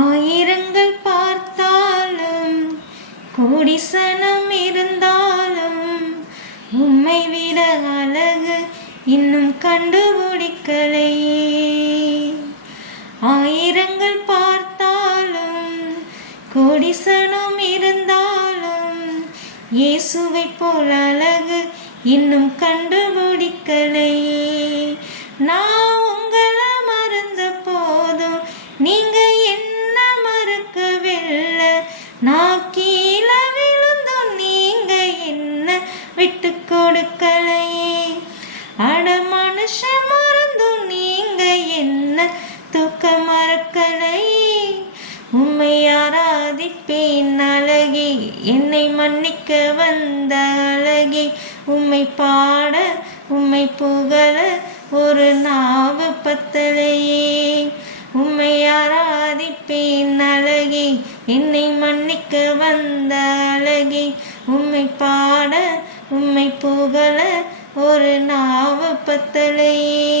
ஆயிரங்கள் பார்த்தாலும் கோடி சனம் இருந்தாலும் உம்மை விட அழகு இன்னும் கண்டுபிடிக்கலையே. ஆயிரங்கள் பார்த்தாலும் கோடி சனம் இருந்தாலும் இயேசுவை போல் அழகு இன்னும் கண்டுபிடிக்கலையே. நான் உங்களை மறந்த போதும் நீங்க என்ன மறக்கவில்லை. நான் கீழே விழுந்தும் நீங்க என்ன விட்டு கொடுக்கலையே. அட மனுஷன் மறந்தும் நீங்க என்ன தூக்க மறக்கலையே. உம்மை ஆராதிப்பேன் அழகே, என்னை மன்னிக்க வந்த அழகே. உம்மை பாட உம்மை புகழ ஒரு நாவு பத்தலையே. உம்மை ஆராதிப்பேன் அழகே, என்னை மன்னிக்க வந்த அழகே. உம்மை பாட உம்மை புகழ ஒரு நாவு பத்தலையே.